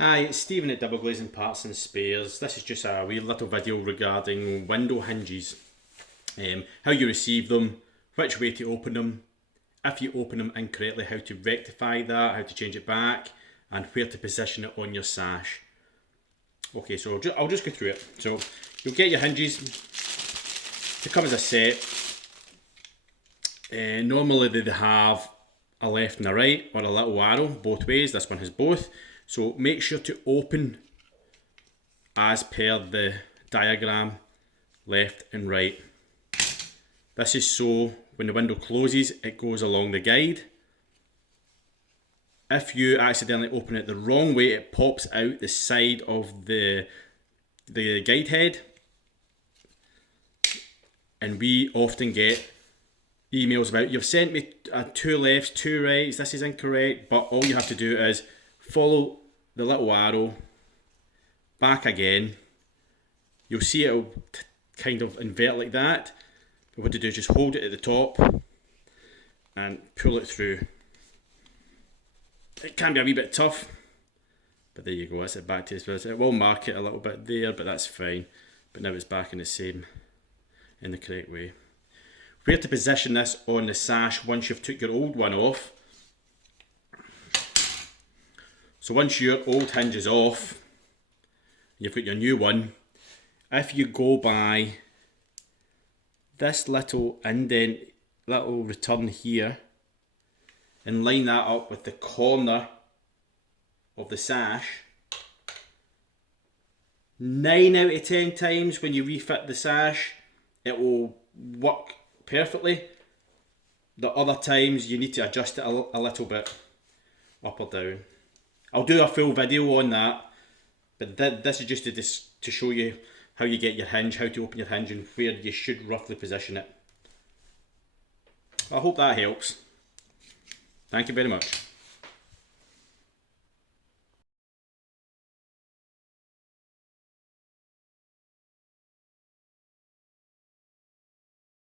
Hi, it's Stephen at Double Glazing Parts and Spares. This is just a wee little video regarding window hinges. How you receive them, which way to open them, if you open them incorrectly, how to rectify that, how to change it back, and where to position it on your sash. Okay, so I'll just go through it. So you'll get your hinges to come as a set. Normally they have a left and a right, or a little arrow both ways. This one has both. So make sure to open as per the diagram, left and right. This is so when the window closes, it goes along the guide. If you accidentally open it the wrong way, it pops out the side of the guide head. And we often get emails about, you've sent me 2 lefts, 2 rights, this is incorrect, but all you have to do is follow the little arrow back again. You'll see it'll kind of invert like that. But what to do is just hold it at the top and pull it through. It can be a wee bit tough, but there you go, that's it back to its. It will mark it a little bit there, but that's fine. But now it's back in the correct way. Where to position this on the sash once you've took your old one off. So once your old hinge is off, you've got your new one. If you go by this little indent, little return here, and line that up with the corner of the sash, 9 out of 10 times when you refit the sash, it will work perfectly. The other times you need to adjust it a little bit, up or down. I'll do a full video on that, but this is just to show you how you get your hinge, how to open your hinge, and where you should roughly position it. I hope that helps. Thank you very much.